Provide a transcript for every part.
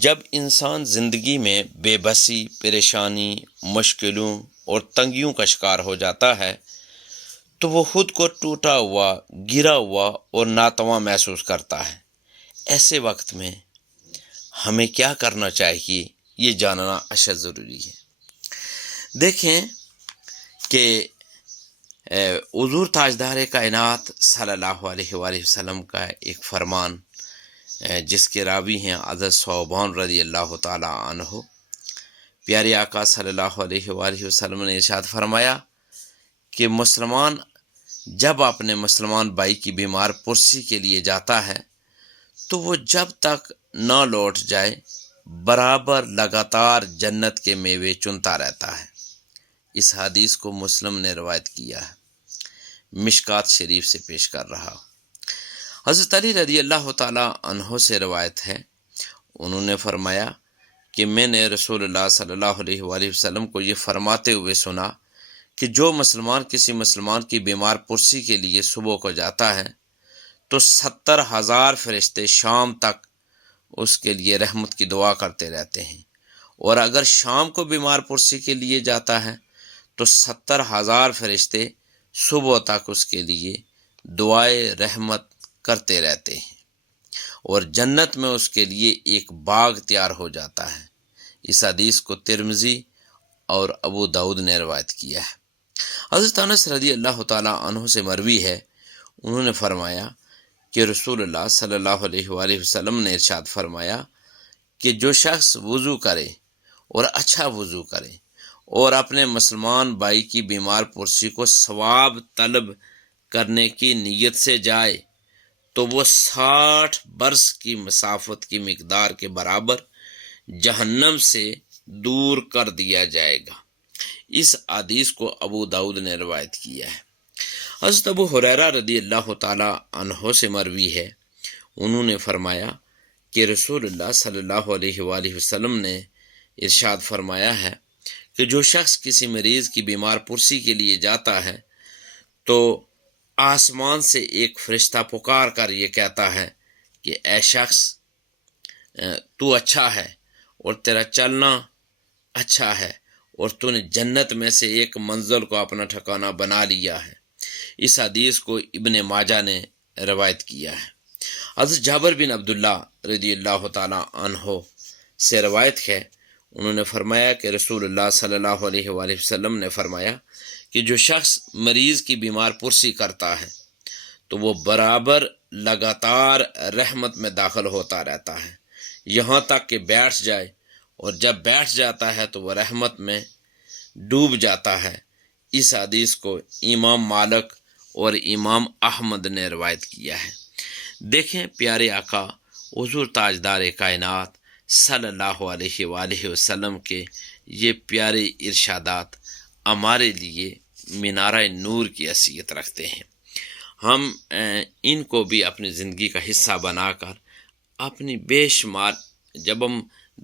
جب انسان زندگی میں بے بسی، پریشانی، مشکلوں اور تنگیوں کا شکار ہو جاتا ہے تو وہ خود کو ٹوٹا ہوا، گرا ہوا اور ناتواں محسوس کرتا ہے۔ ایسے وقت میں ہمیں کیا کرنا چاہیے، یہ جاننا اشد ضروری ہے۔ دیکھیں کہ حضور تاجدار کائنات صلی اللہ علیہ وآلہ وسلم کا ایک فرمان جس کے راوی ہیں حضرت ثوبان رضی اللہ تعالیٰ عنہ، پیارے آقا صلی اللہ علیہ وآلہ وسلم نے ارشاد فرمایا کہ مسلمان جب اپنے مسلمان بھائی کی بیمار پرسی کے لیے جاتا ہے تو وہ جب تک نہ لوٹ جائے برابر لگاتار جنت کے میوے چنتا رہتا ہے۔ اس حدیث کو مسلم نے روایت کیا ہے، مشکات شریف سے پیش کر رہا۔ حضرت علی رضی اللہ تعالیٰ عنہ سے روایت ہے، انہوں نے فرمایا کہ میں نے رسول اللہ صلی اللہ علیہ وآلہ وسلم کو یہ فرماتے ہوئے سنا کہ جو مسلمان کسی مسلمان کی بیمار پرسی کے لیے صبح کو جاتا ہے تو 70,000 فرشتے شام تک اس کے لیے رحمت کی دعا کرتے رہتے ہیں، اور اگر شام کو بیمار پرسی کے لیے جاتا ہے تو 70,000 فرشتے صبح تک اس کے لیے دعائے رحمت کرتے رہتے ہیں، اور جنت میں اس کے لیے ایک باغ تیار ہو جاتا ہے۔ اس حدیث کو ترمذی اور ابو داؤد نے روایت کیا ہے۔ حضرت انس رضی اللہ تعالیٰ عنہ سے مروی ہے، انہوں نے فرمایا کہ رسول اللہ صلی اللہ علیہ وآلہ وسلم نے ارشاد فرمایا کہ جو شخص وضو کرے اور اچھا وضو کرے اور اپنے مسلمان بھائی کی بیمار پرسی کو ثواب طلب کرنے کی نیت سے جائے تو وہ 60 برس کی مسافت کی مقدار کے برابر جہنم سے دور کر دیا جائے گا۔ اس حدیث کو ابو داؤد نے روایت کیا ہے۔ حضرت ابو ہریرہ رضی اللہ تعالیٰ عنہ سے مروی ہے، انہوں نے فرمایا کہ رسول اللہ صلی اللہ علیہ وآلہ وسلم نے ارشاد فرمایا ہے کہ جو شخص کسی مریض کی بیمار پرسی کے لیے جاتا ہے تو آسمان سے ایک فرشتہ پکار کر یہ کہتا ہے کہ اے شخص، تو اچھا ہے اور تیرا چلنا اچھا ہے اور تو نے جنت میں سے ایک منزل کو اپنا ٹھکانہ بنا لیا ہے۔ اس حدیث کو ابن ماجہ نے روایت کیا ہے۔ حضرت جابر بن عبداللہ رضی اللہ تعالیٰ عنہ سے روایت ہے، انہوں نے فرمایا کہ رسول اللہ صلی اللہ علیہ وآلہ وسلم نے فرمایا کہ جو شخص مریض کی بیمار پرسی کرتا ہے تو وہ برابر لگاتار رحمت میں داخل ہوتا رہتا ہے یہاں تک کہ بیٹھ جائے، اور جب بیٹھ جاتا ہے تو وہ رحمت میں ڈوب جاتا ہے۔ اس حدیث کو امام مالک اور امام احمد نے روایت کیا ہے۔ دیکھیں پیارے آقا حضور تاجدار کائنات صلی اللہ علیہ وآلہ وسلم کے یہ پیارے ارشادات ہمارے لیے مینارہ نور کی حیثیت رکھتے ہیں۔ ہم ان کو بھی اپنی زندگی کا حصہ بنا کر اپنی بے شمار، جب ہم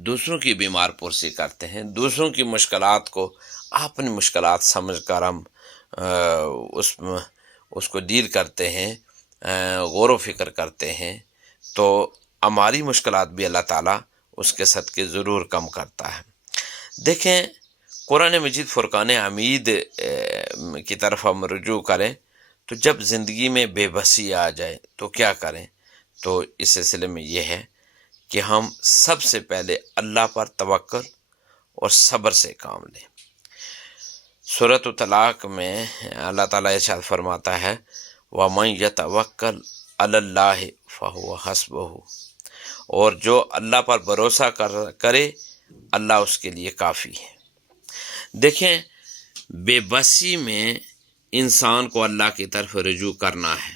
دوسروں کی بیمار پرسی کرتے ہیں، دوسروں کی مشکلات کو اپنی مشکلات سمجھ کر ہم اس کو ڈیل کرتے ہیں، غور و فکر کرتے ہیں، تو ہماری مشکلات بھی اللہ تعالیٰ اس کے صدقے ضرور کم کرتا ہے۔ دیکھیں قرآن مجید فرقان حمید کی طرف ہم رجوع کریں تو جب زندگی میں بے بسی آ جائے تو کیا کریں، تو اس سلسلے میں یہ ہے کہ ہم سب سے پہلے اللہ پر توکل اور صبر سے کام لیں۔ سورۃ طلاق میں اللہ تعالیٰ ارشاد فرماتا ہے وَمَن يَتَوَكَّلْ عَلَى اللَّهِ فَهُوَ حَسْبُهُ، اور جو اللہ پر بھروسہ کرے اللہ اس کے لیے کافی ہے۔ دیکھیں بے بسی میں انسان کو اللہ کی طرف رجوع کرنا ہے،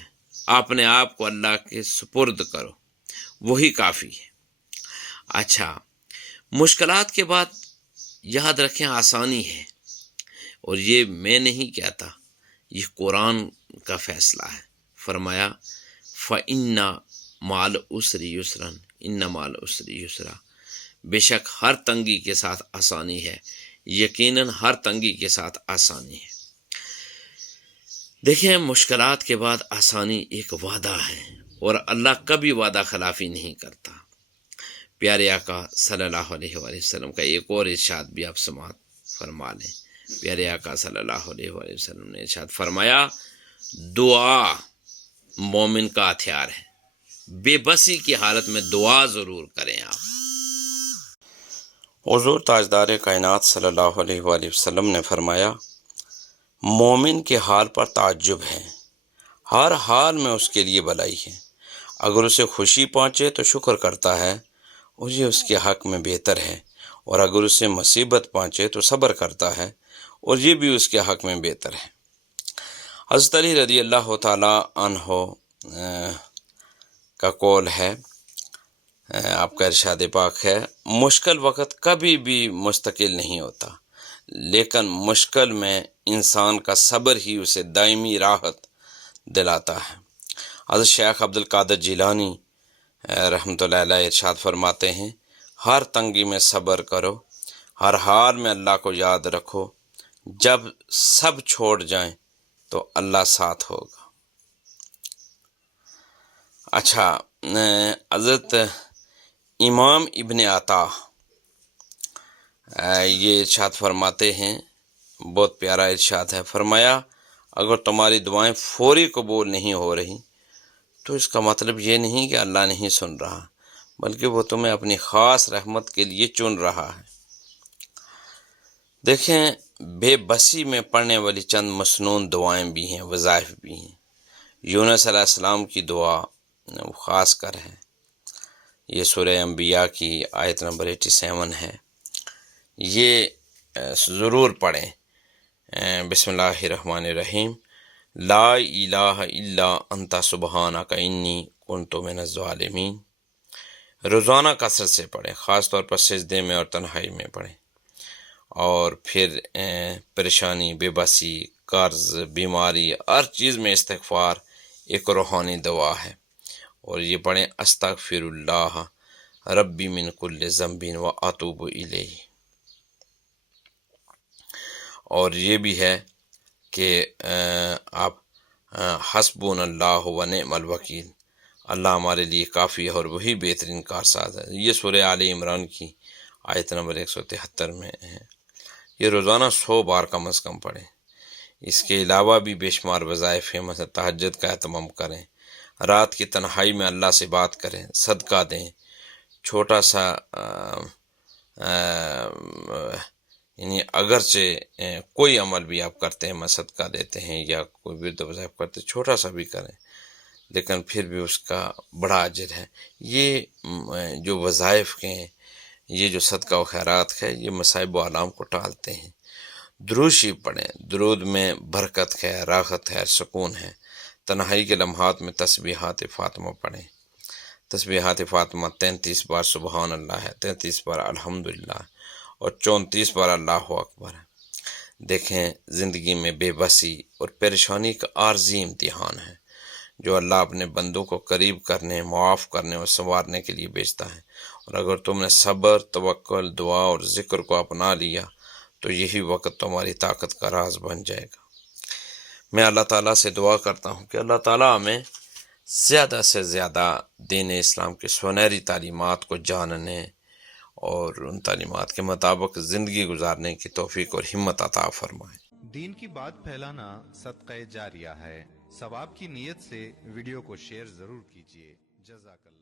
اپنے آپ کو اللہ کے سپرد کرو، وہی کافی ہے۔ اچھا، مشکلات کے بعد یاد رکھیں آسانی ہے، اور یہ میں نہیں کہتا، یہ قرآن کا فیصلہ ہے۔ فرمایا فَإِنَّ مَعَ الْعُسْرِ يُسْرًا إِنَّ مَعَ الْعُسْرِ يُسْرًا، بے شک ہر تنگی کے ساتھ آسانی ہے، یقیناً ہر تنگی کے ساتھ آسانی ہے۔ دیکھیں مشکلات کے بعد آسانی ایک وعدہ ہے، اور اللہ کبھی وعدہ خلافی نہیں کرتا۔ پیارے آقا صلی اللہ علیہ وآلہ وسلم کا ایک اور ارشاد بھی آپ سماعت فرما لیں۔ پیارے آقا صلی اللہ علیہ وآلہ وسلم نے ارشاد فرمایا، دعا مومن کا ہتھیار ہے، بے بسی کی حالت میں دعا ضرور کریں آپ۔ حضور تاجدار کائنات صلی اللہ علیہ وآلہ وسلم نے فرمایا، مومن کے حال پر تعجب ہے، ہر حال میں اس کے لیے بھلائی ہے، اگر اسے خوشی پہنچے تو شکر کرتا ہے اور یہ اس کے حق میں بہتر ہے، اور اگر اسے مصیبت پہنچے تو صبر کرتا ہے اور یہ بھی اس کے حق میں بہتر ہے۔ حضرت علی رضی اللہ تعالی عنہ کا قول ہے، آپ کا ارشاد پاک ہے، مشکل وقت کبھی بھی مستقل نہیں ہوتا، لیکن مشکل میں انسان کا صبر ہی اسے دائمی راحت دلاتا ہے۔ حضرت شیخ عبد القادر جیلانی رحمۃ اللہ علیہ ارشاد فرماتے ہیں، ہر تنگی میں صبر کرو، ہر حال میں اللہ کو یاد رکھو، جب سب چھوڑ جائیں تو اللہ ساتھ ہوگا۔ اچھا، حضرت امام ابن عطا یہ ارشاد فرماتے ہیں، بہت پیارا ارشاد ہے، فرمایا اگر تمہاری دعائیں فوری قبول نہیں ہو رہی تو اس کا مطلب یہ نہیں کہ اللہ نہیں سن رہا، بلکہ وہ تمہیں اپنی خاص رحمت کے لیے چن رہا ہے۔ دیکھیں، بے بسی میں پڑھنے والی چند مسنون دعائیں بھی ہیں، وظائف بھی ہیں۔ یونس علیہ السلام کی دعا وہ خاص کر ہے، یہ سورہ انبیاء کی آیت نمبر 87 ہے، یہ ضرور پڑھیں۔ بسم اللہ الرحمن الرحیم، لا الہ الا انت سبحانک انی کنت من الظالمین۔ روزانہ کثرت سے پڑھیں، خاص طور پر سجدے میں اور تنہائی میں پڑھیں۔ اور پھر پریشانی، بے بسی، قرض، بیماری، ہر چیز میں استغفار ایک روحانی دعا ہے، اور یہ پڑھیں، استغفر اللہ ربی من کل ذنب و اتوب الیہ۔ اور یہ بھی ہے کہ آپ حسبنا اللہ و نعم الوکیل، اللہ ہمارے لیے کافی ہے اور وہی بہترین کارساز ہے، یہ سورہ آل عمران کی آیت نمبر 173 میں ہے۔ یہ روزانہ 100 بار کم از کم پڑھیں۔ اس کے علاوہ بھی بے شمار وظائف ہیں، مثلا تہجد کا اہتمام کریں، رات کی تنہائی میں اللہ سے بات کریں، صدقہ دیں، چھوٹا سا یعنی اگرچہ کوئی عمل بھی آپ کرتے ہیں، صدقہ دیتے ہیں یا کوئی بھی وظائف کرتے ہیں، چھوٹا سا بھی کریں، لیکن پھر بھی اس کا بڑا اجر ہے۔ یہ جو وظائف کے ہیں، یہ جو صدقہ و خیرات ہے، یہ مصائب و آلام کو ٹالتے ہیں۔ درود شریف پڑھیں، درود میں برکت ہے، راحت ہے، سکون ہے۔ تنہائی کے لمحات میں تسبیحات فاطمہ پڑھیں، تسبیحات فاطمہ 33 بار سبحان اللہ ہے، 33 بار الحمدللہ اور 34 بار اللہ اکبر ہے۔ دیکھیں، زندگی میں بے بسی اور پریشانی کا عارضی امتحان ہے جو اللہ اپنے بندوں کو قریب کرنے، معاف کرنے اور سنوارنے کے لیے بھیجتا ہے، اور اگر تم نے صبر، توکل، دعا اور ذکر کو اپنا لیا تو یہی وقت تمہاری طاقت کا راز بن جائے گا۔ میں اللہ تعالیٰ سے دعا کرتا ہوں کہ اللہ تعالیٰ ہمیں زیادہ سے زیادہ دین اسلام کے سنہری تعلیمات کو جاننے اور ان تعلیمات کے مطابق زندگی گزارنے کی توفیق اور ہمت عطا فرمائے۔ دین کی بات پھیلانا صدقہ جاریہ ہے، ثواب کی نیت سے ویڈیو کو شیئر ضرور کیجیے۔ جزاک اللہ۔